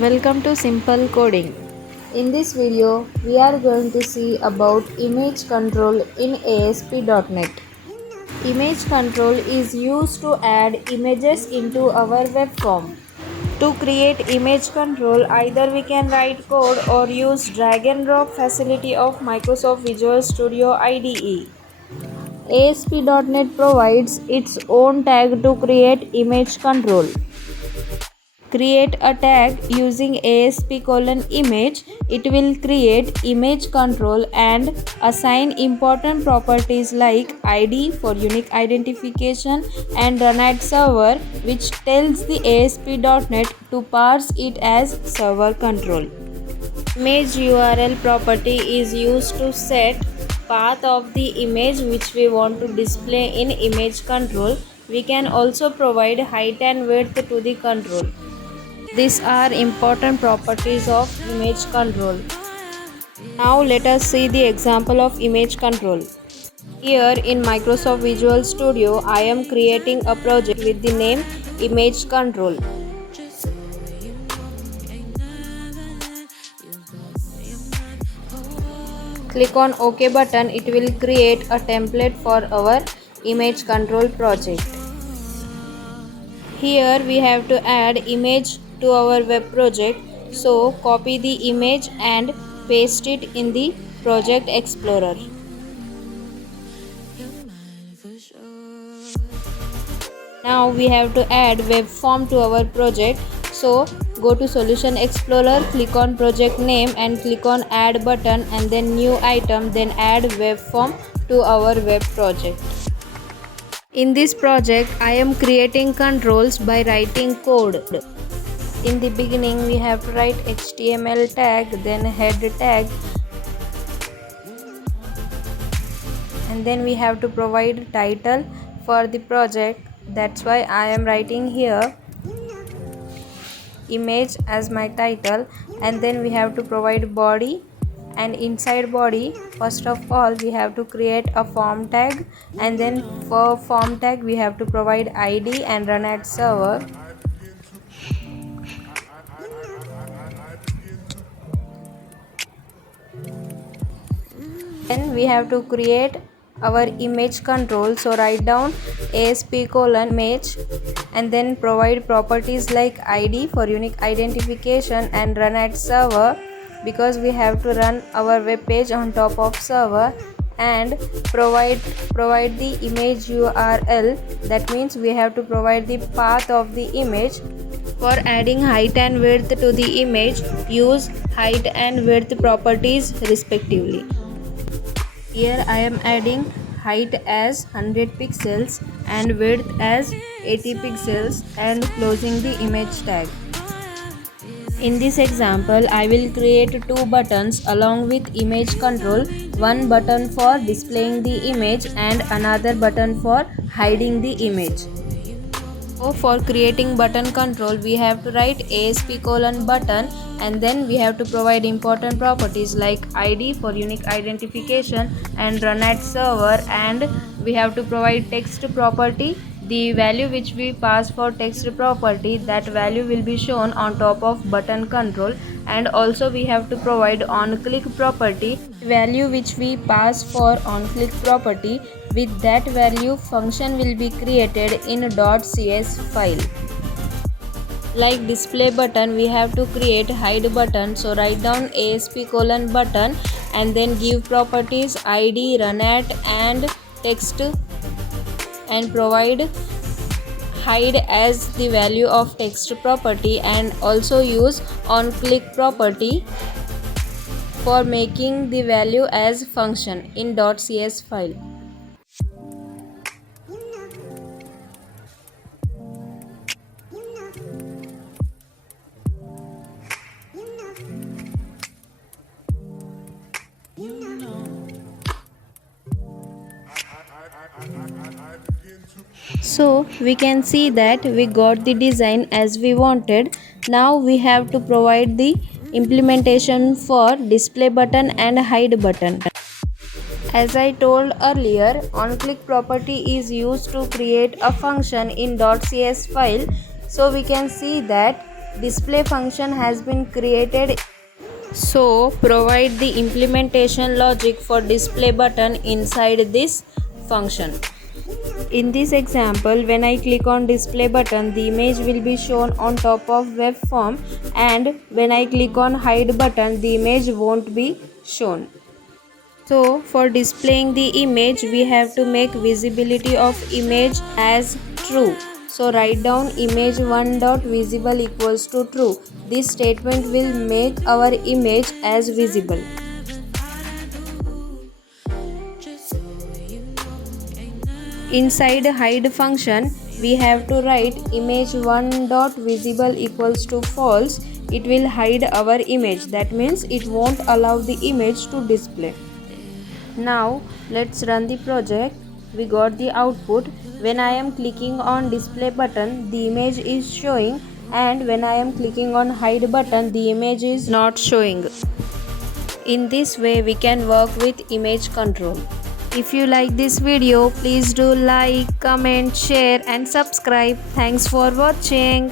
Welcome to Simple Coding. In this video, we are going to see about image control in ASP.NET. Image control is used to add images into our web form. To create image control, either we can write code or use drag and drop facility of Microsoft Visual Studio IDE. ASP.NET provides its own tag to create image control. Create a tag using asp.image. It will create image control and assign important properties like id for unique identification and run at server, which tells the asp.net to parse it as server control. Image URL property is used to set path of the image which we want to display in image control. We can also provide height and width to the control. These are important properties of image control. Now let us see the example of image control. Here in Microsoft Visual Studio, I am creating a project with the name Image Control. Click on OK button. It will create a template for our image control project. Here we have to add image to our web project, so copy the image and paste it in the project explorer. Now we have to add web form to our project, so go to solution explorer, click on project name and click on add button and then new item, then add web form to our web project. In this project, I am creating controls by writing code. In the beginning, we have to write HTML tag, then head tag, and then we have to provide title for the project. That's why I am writing here image as my title, and then we have to provide body, and inside body, first of all we have to create a form tag, and then for form tag we have to provide id and run at server. Then we have to create our image control, so write down asp:image and then provide properties like id for unique identification and run at server, because we have to run our web page on top of server, and provide the image URL. That means we have to provide the path of the image. For adding height and width to the image, use height and width properties respectively. Here I am adding height as 100 pixels and width as 80 pixels and closing the image tag. In this example, I will create two buttons along with image control, one button for displaying the image and another button for hiding the image. So for creating button control, we have to write asp:button and then we have to provide important properties like id for unique identification and run at server, and we have to provide text property. The value which we pass for text property, that value will be shown on top of button control, and also we have to provide on click property, value which we pass for on click property. With that value, function will be created in .cs file. Like display button, we have to create hide button, so write down asp:button and then give properties id, run at and text, and provide hide as the value of text property, and also use on click property for making the value as function in .cs file. So we can see that we got the design as we wanted. Now we have to provide the implementation for display button and hide button. As I told earlier, onClick property is used to create a function in .cs file. So we can see that display function has been created. So provide the implementation logic for display button inside this function. In this example, when I click on display button, the image will be shown on top of web form, and when I click on hide button, the image won't be shown. So for displaying the image, we have to make visibility of image as true. So write down image1.visible equals to true. This statement will make our image as visible. Inside hide function, we have to write image1.visible equals to false. It will hide our image. That means it won't allow the image to display. Now let's run the project. We got the output. When I am clicking on display button, the image is showing, and when I am clicking on hide button, the image is not showing. In this way we can work with image control. If you like this video, please do like, comment, share and subscribe. Thanks for watching.